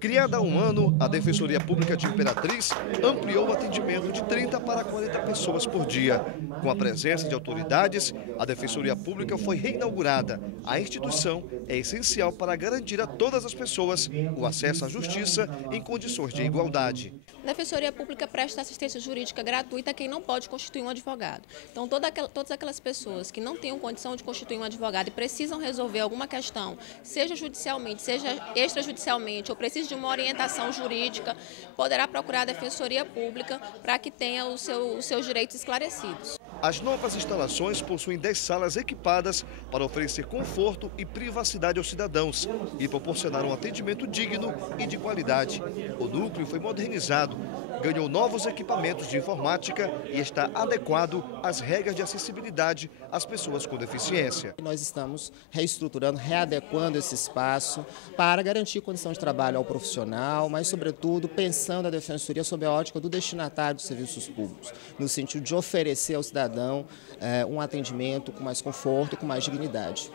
Criada há um ano, a Defensoria Pública de Imperatriz ampliou o atendimento de 30 para 40 pessoas por dia. Com a presença de autoridades, a Defensoria Pública foi reinaugurada. A instituição é essencial para garantir a todas as pessoas o acesso à justiça em condições de igualdade. A Defensoria Pública presta assistência jurídica gratuita a quem não pode constituir um advogado. Então, todas aquelas pessoas que não têm condição de constituir um advogado e precisam resolver alguma questão, seja judicialmente, seja extrajudicialmente, ou precisam de uma orientação jurídica, poderá procurar a Defensoria Pública para que tenha os seus direitos esclarecidos. As novas instalações possuem 10 salas equipadas para oferecer conforto e privacidade aos cidadãos e proporcionar um atendimento digno e de qualidade. O núcleo foi modernizado, ganhou novos equipamentos de informática e está adequado às regras de acessibilidade às pessoas com deficiência. Nós estamos reestruturando, readequando esse espaço para garantir condição de trabalho ao profissional, mas, sobretudo, pensando a Defensoria sob a ótica do destinatário de serviços públicos, no sentido de oferecer ao cidadão um atendimento com mais conforto e com mais dignidade.